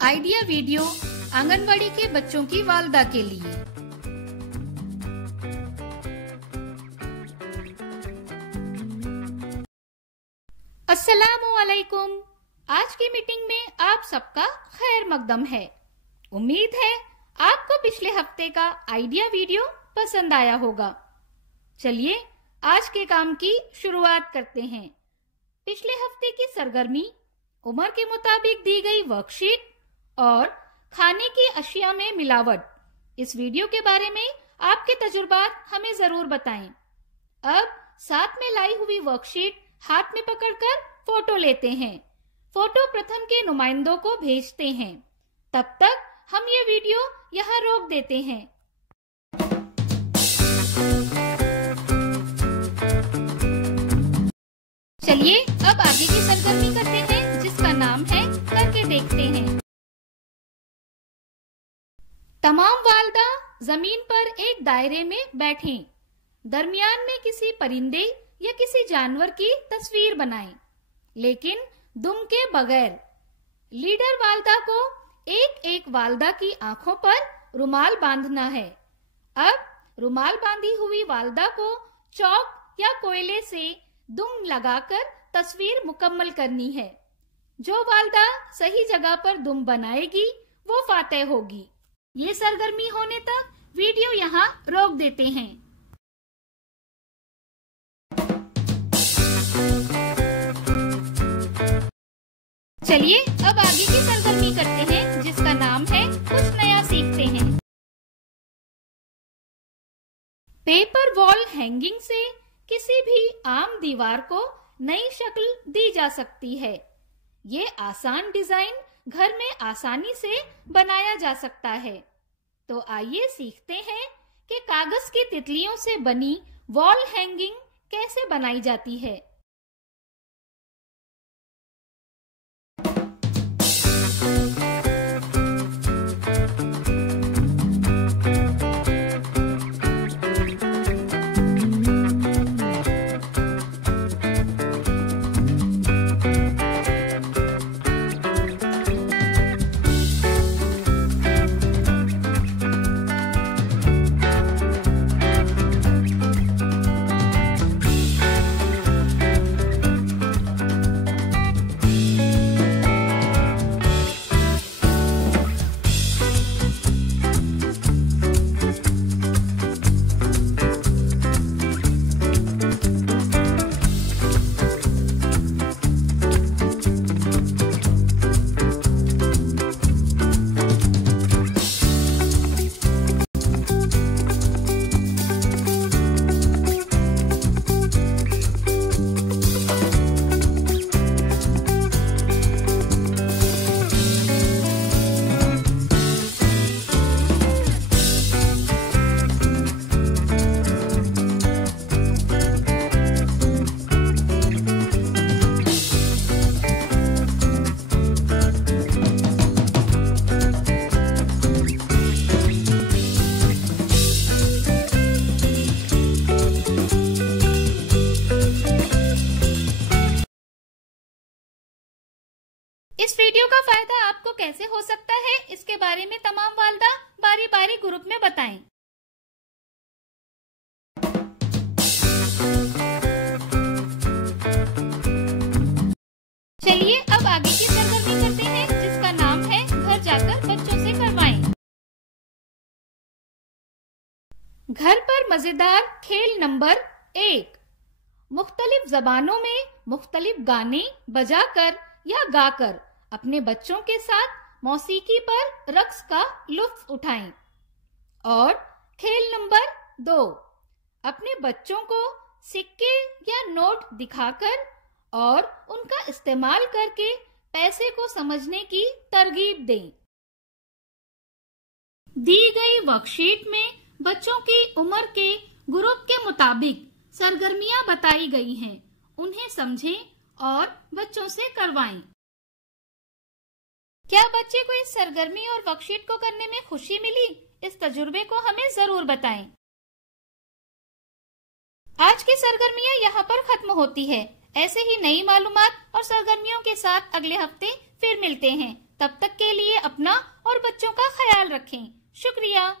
Idea video anganwadi के बच्चों की वालदा के लिए। अस्सलामु अलैकुम। आज की मीटिंग में आप सबका खैर मकदम है। उम्मीद है आपको पिछले हफ्ते का आइडिया वीडियो पसंद आया होगा। चलिए आज के काम की शुरुआत करते हैं। पिछले हफ्ते की सरगर्मी, उम्र के मुताबिक दी गई वर्कशीट और खाने की अशिया में मिलावट, इस वीडियो के बारे में आपके तजुर्बात हमें जरूर बताएं। अब साथ में लाई हुई वर्कशीट हाथ में पकड़कर फोटो लेते हैं। फोटो प्रथम के नुमाइंदों को भेजते हैं। तब तक हम ये वीडियो यहाँ रोक देते हैं। चलिए अब आगे की सरगर्मी करते हैं, जिसका नाम है करके देखते हैं। तमाम वालदा जमीन पर एक दायरे में बैठें। दरमियान में किसी परिंदे या किसी जानवर की तस्वीर बनाएं, लेकिन दुम के बगैर। लीडर वालदा को एक एक वालदा की आंखों पर रुमाल बांधना है। अब रुमाल बांधी हुई वालदा को चौक या कोयले से दुम लगाकर तस्वीर मुकम्मल करनी है। जो वालदा सही जगह पर दुम बनाएगी वो फातेह होगी। ये सरगर्मी होने तक वीडियो यहाँ रोक देते हैं। चलिए अब आगे की सरगर्मी करते हैं, जिसका नाम है कुछ नया सीखते हैं। पेपर वॉल हैंगिंग से किसी भी आम दीवार को नई शक्ल दी जा सकती है। ये आसान डिजाइन घर में आसानी से बनाया जा सकता है। तो आइए सीखते हैं कि कागज की तितलियों से बनी वॉल हैंगिंग कैसे बनाई जाती है। इस वीडियो का फायदा आपको कैसे हो सकता है, इसके बारे में तमाम वालदा बारी बारी ग्रुप में बताएं। चलिए अब आगे की सरगर्मी करते हैं, जिसका नाम है घर जाकर बच्चों से करवाएं। घर पर मजेदार खेल नंबर 1। मुख्तलिफ जबानों में मुख्तलिफ गाने बजाकर या गाकर अपने बच्चों के साथ मौसीकी पर रक्स का लुत्फ उठाएं। और खेल नंबर 2, अपने बच्चों को सिक्के या नोट दिखाकर और उनका इस्तेमाल करके पैसे को समझने की तरगीब दें। दी गई वर्कशीट में बच्चों की उम्र के ग्रुप के मुताबिक सरगर्मियां बताई गई हैं। उन्हें समझें और बच्चों से करवाएं। क्या बच्चे को इस सरगर्मी और वर्कशीट को करने में खुशी मिली? इस तजुर्बे को हमें जरूर बताएं। आज की सरगर्मियां यहाँ पर खत्म होती है। ऐसे ही नई मालूमात और सरगर्मियों के साथ अगले हफ्ते फिर मिलते हैं। तब तक के लिए अपना और बच्चों का ख्याल रखें। शुक्रिया।